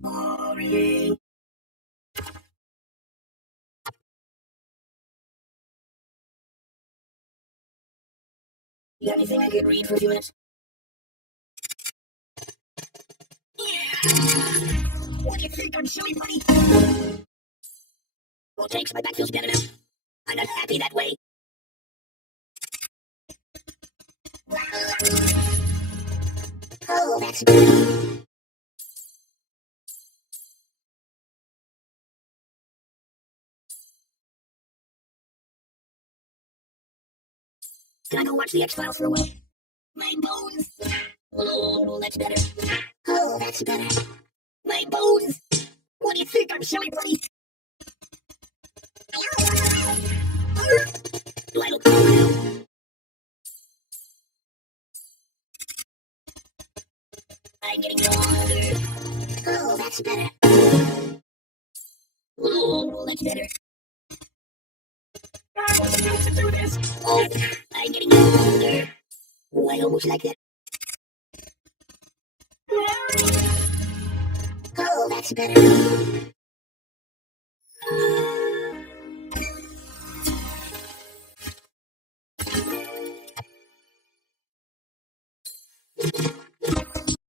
Boring. You got anything I could read for a few minutes? Yeah. What do you think? I'm silly, buddy. Well, thanks. My back feels better now. I'm not happy that way. Oh, that's good. Can I go watch the X-Files for a while? My bones. Oh, that's better. Oh, that's better. My bones. What do you think? I'm silly, buddy. Do I look cool? I'm getting older. Oh, that's better. Oh, that's better. I was supposed to do this. Oh, I'm getting older. Oh, I almost like that. Oh, that's better.